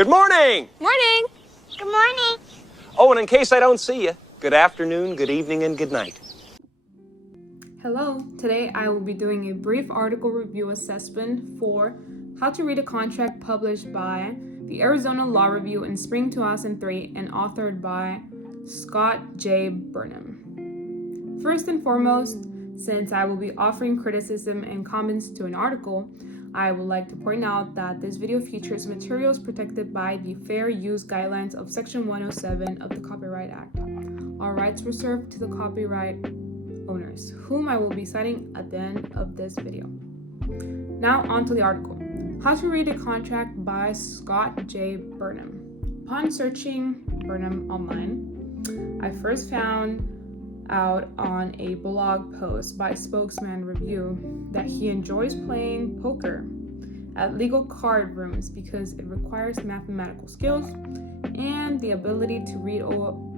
Good morning! Morning! Good morning. Oh, and in case I don't see you, good afternoon, good evening, and good night. Hello, today I will be doing a brief article review assessment for How to Read a Contract published by the Arizona Law Review in spring 2003 and authored by Scott J. Burnham. First and foremost, since I will be offering criticism and comments to an article, I would like to point out that this video features materials protected by the Fair Use Guidelines of Section 107 of the Copyright Act. All rights reserved to the copyright owners, whom I will be citing at the end of this video. Now on to the article. How to Read a Contract by Scott J. Burnham. Upon searching Burnham online, I first found out on a blog post by Spokesman Review that he enjoys playing poker at legal card rooms because it requires mathematical skills and the ability to read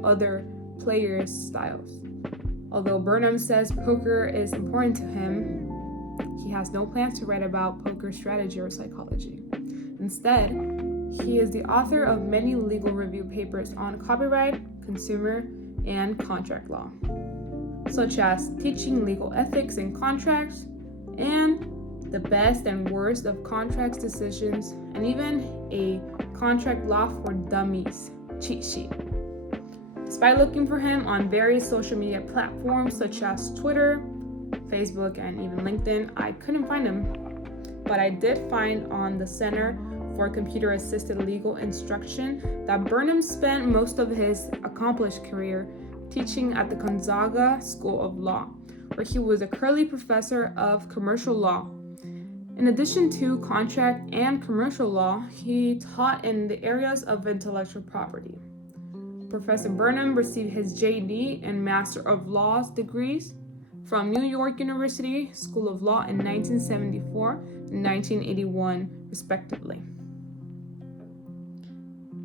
other players' styles. Although Burnham says poker is important to him, he has no plans to write about poker strategy or psychology. Instead, he is the author of many legal review papers on copyright, consumer, and contract law, such as Teaching Legal Ethics in Contracts and The Best and Worst of Contracts Decisions, and even a Contract Law for Dummies cheat sheet. Despite looking for him on various social media platforms such as Twitter, Facebook, and even LinkedIn, I couldn't find him. But I did find on the Center for Computer Assisted Legal Instruction that Burnham spent most of his accomplished career teaching at the Gonzaga School of Law, where he was a Curley Professor of Commercial Law. In addition to contract and commercial law, he taught in the areas of intellectual property. Professor Burnham received his JD and Master of Laws degrees from New York University School of Law in 1974 and 1981, respectively.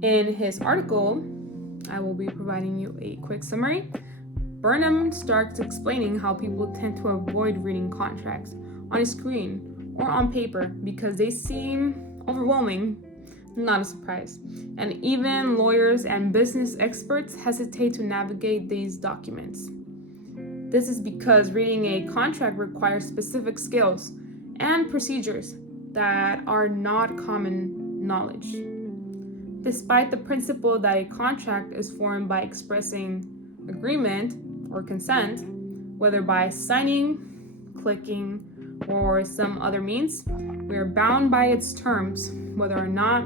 In his article, I will be providing you a quick summary. Burnham starts explaining how people tend to avoid reading contracts on a screen or on paper because they seem overwhelming. Not a surprise. And even lawyers and business experts hesitate to navigate these documents. This is because reading a contract requires specific skills and procedures that are not common knowledge. Despite the principle that a contract is formed by expressing agreement or consent, whether by signing, clicking, or some other means, we are bound by its terms, whether or not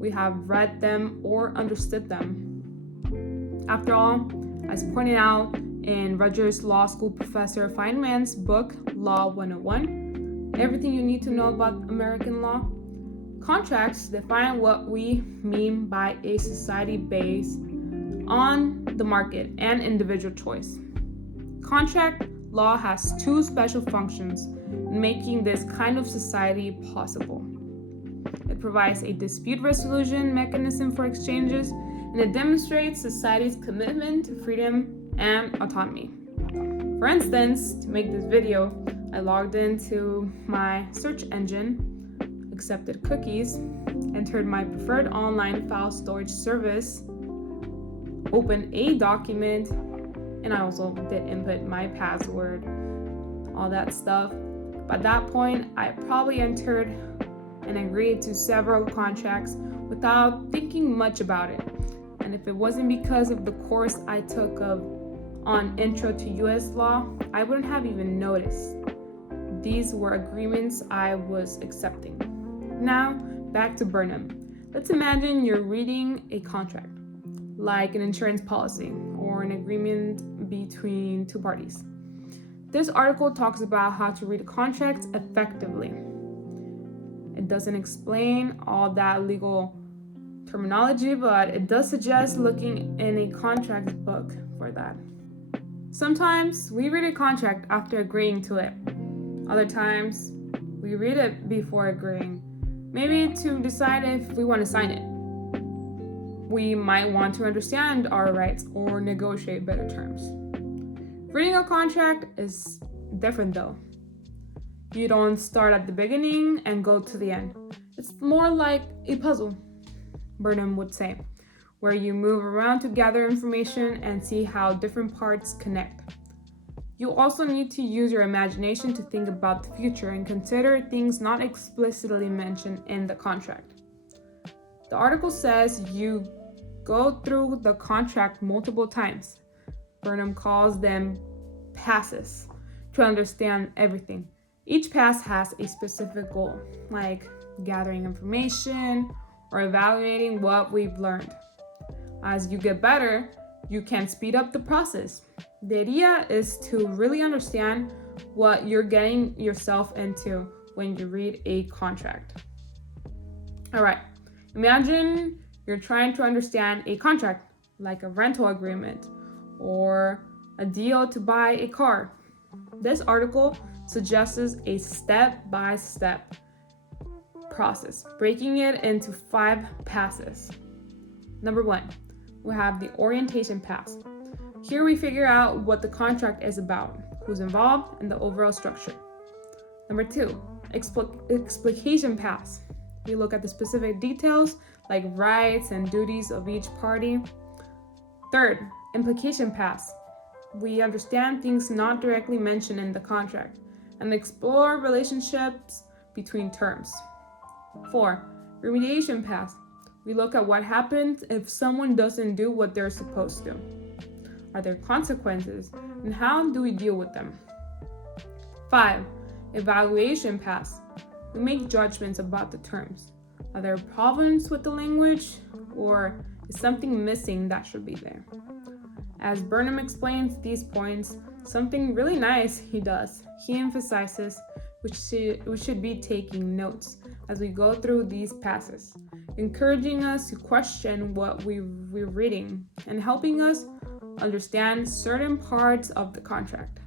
we have read them or understood them. After all, as pointed out in Rutgers Law School Professor Feynman's book, Law 101, Everything You Need to Know About American Law, contracts define what we mean by a society based on the market and individual choice. Contract law has two special functions in making this kind of society possible. It provides a dispute resolution mechanism for exchanges, and it demonstrates society's commitment to freedom and autonomy. For instance, to make this video, I logged into my search engine, accepted cookies, entered my preferred online file storage service, opened a document, and I also did input my password, all that stuff. By that point, I probably entered and agreed to several contracts without thinking much about it. And if it wasn't because of the course I took on Intro to US Law, I wouldn't have even noticed. These were agreements I was accepting. Now, back to Burnham. Let's imagine you're reading a contract, like an insurance policy or an agreement between two parties. This article talks about how to read a contract effectively. It doesn't explain all that legal terminology, but it does suggest looking in a contract book for that. Sometimes we read a contract after agreeing to it. Other times, we read it before agreeing, maybe to decide if we want to sign it. We might want to understand our rights or negotiate better terms. Reading a contract is different though. You don't start at the beginning and go to the end. It's more like a puzzle. Burnham would say, where you move around to gather information and see how different parts connect. You also need to use your imagination to think about the future and consider things not explicitly mentioned in the contract. The article says you go through the contract multiple times. Burnham calls them passes to understand everything. Each pass has a specific goal, like gathering information or evaluating what we've learned. As you get better, you can speed up the process. The idea is to really understand what you're getting yourself into when you read a contract. All right, imagine you're trying to understand a contract, like a rental agreement or a deal to buy a car. This article suggests a step-by-step process, breaking it into 5 passes. Number 1, we have the orientation pass. Here we figure out what the contract is about, who's involved, and the overall structure. Number 2, explication pass. We look at the specific details like rights and duties of each party. Third, implication pass. We understand things not directly mentioned in the contract and explore relationships between terms. 4, remediation pass. We look at what happens if someone doesn't do what they're supposed to. Are there consequences, and how do we deal with them? 5, evaluation pass. We make judgments about the terms. Are there problems with the language, or is something missing that should be there? As Burnham explains these points, something really nice he does. He emphasizes we should be taking notes as we go through these passes, encouraging us to question what we're reading and helping us understand certain parts of the contract.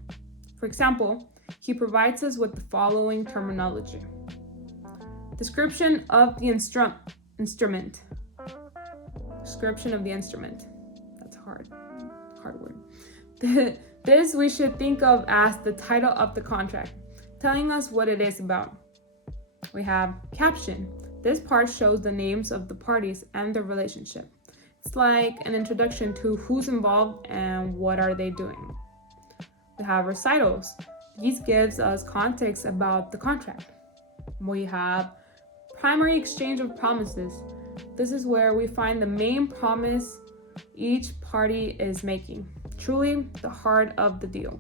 For example, he provides us with the following terminology. Description of the instrument. Description of the instrument. That's a hard word. This we should think of as the title of the contract, telling us what it is about. We have caption. This part shows the names of the parties and their relationship. It's like an introduction to who's involved and what are they doing. We have recitals. These gives us context about the contract. We have primary exchange of promises. This is where we find the main promise each party is making, truly the heart of the deal.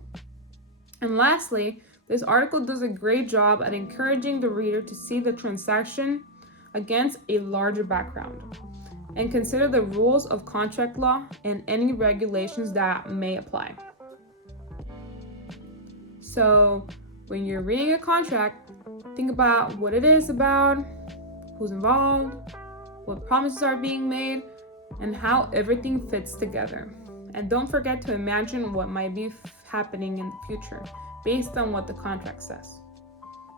And lastly, this article does a great job at encouraging the reader to see the transaction against a larger background and consider the rules of contract law and any regulations that may apply. So when you're reading a contract, think about what it is about, who's involved, what promises are being made, and how everything fits together. And don't forget to imagine what might be happening in the future based on what the contract says.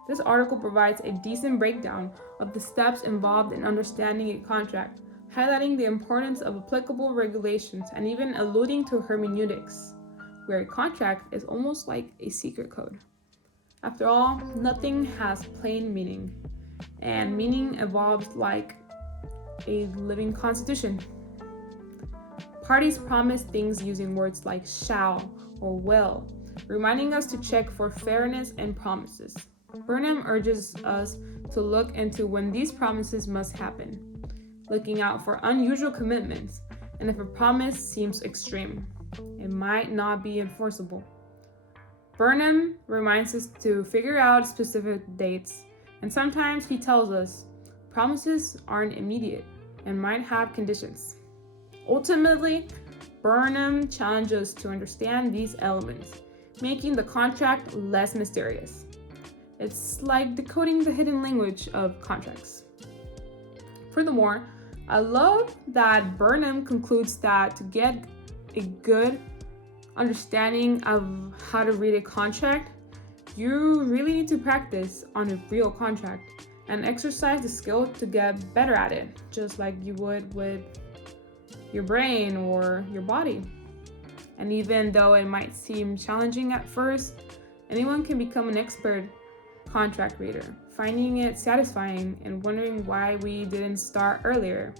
This article provides a decent breakdown of the steps involved in understanding a contract, highlighting the importance of applicable regulations and even alluding to hermeneutics, where a contract is almost like a secret code. After all, nothing has plain meaning, and meaning evolves like a living constitution. Parties promise things using words like shall or will, reminding us to check for fairness in promises. Burnham urges us to look into when these promises must happen, looking out for unusual commitments, and if a promise seems extreme, it might not be enforceable. Burnham reminds us to figure out specific dates, and sometimes he tells us promises aren't immediate and might have conditions. Ultimately, Burnham challenges us to understand these elements, making the contract less mysterious. It's like decoding the hidden language of contracts. Furthermore, I love that Burnham concludes that to get a good understanding of how to read a contract, you really need to practice on a real contract and exercise the skill to get better at it, just like you would with your brain or your body. And even though it might seem challenging at first, anyone can become an expert contract reader, finding it satisfying and wondering why we didn't start earlier.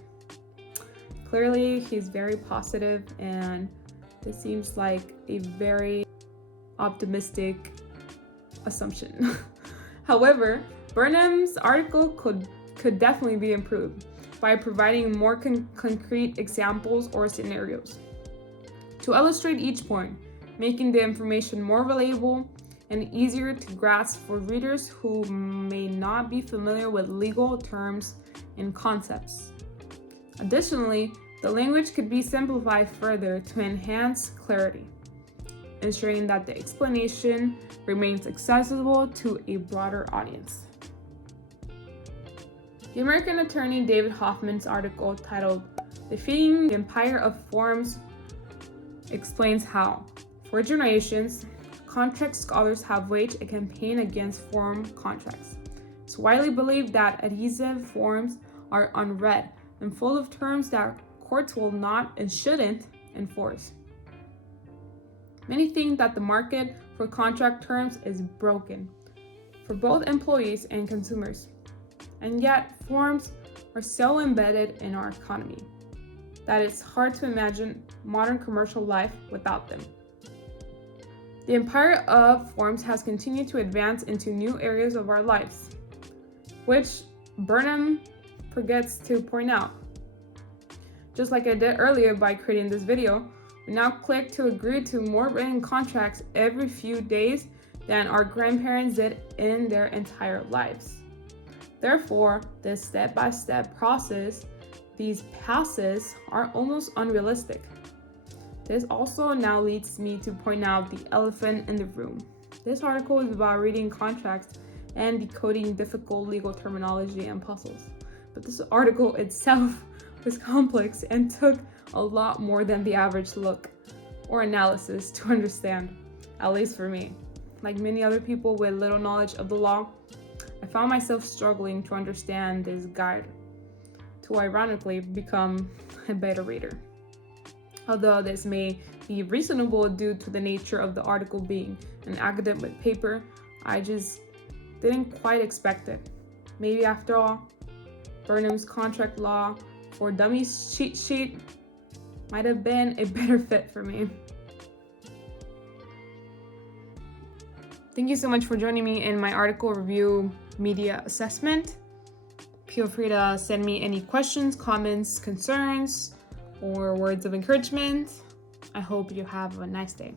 Clearly, he's very positive, and this seems like a very optimistic assumption. However, Burnham's article could definitely be improved by providing more concrete examples or scenarios to illustrate each point, making the information more relatable and easier to grasp for readers who may not be familiar with legal terms and concepts. Additionally, the language could be simplified further to enhance clarity, ensuring that the explanation remains accessible to a broader audience. The American attorney David Hoffman's article titled "Defeating the Empire of Forms" explains how, for generations, contract scholars have waged a campaign against form contracts. It's widely believed that adhesive forms are unread and full of terms that courts will not and shouldn't enforce. Many think that the market for contract terms is broken for both employees and consumers, and yet forms are so embedded in our economy that it's hard to imagine modern commercial life without them. The empire of forms has continued to advance into new areas of our lives, which Burnham forgets to point out. Just like I did earlier by creating this video, we now click to agree to more written contracts every few days than our grandparents did in their entire lives. Therefore, this step-by-step process, these passes, are almost unrealistic. This also now leads me to point out the elephant in the room. This article is about reading contracts and decoding difficult legal terminology and puzzles. But this article itself was complex and took a lot more than the average look or analysis to understand, at least for me. Like many other people with little knowledge of the law, I found myself struggling to understand this guide, to ironically become a better reader. Although this may be reasonable due to the nature of the article being an academic paper, I just didn't quite expect it. Maybe after all, Burnham's contract law for dummies cheat sheet might have been a better fit for me. Thank you so much for joining me in my article review media assessment. Feel free to send me any questions, comments, concerns, or words of encouragement. I hope you have a nice day.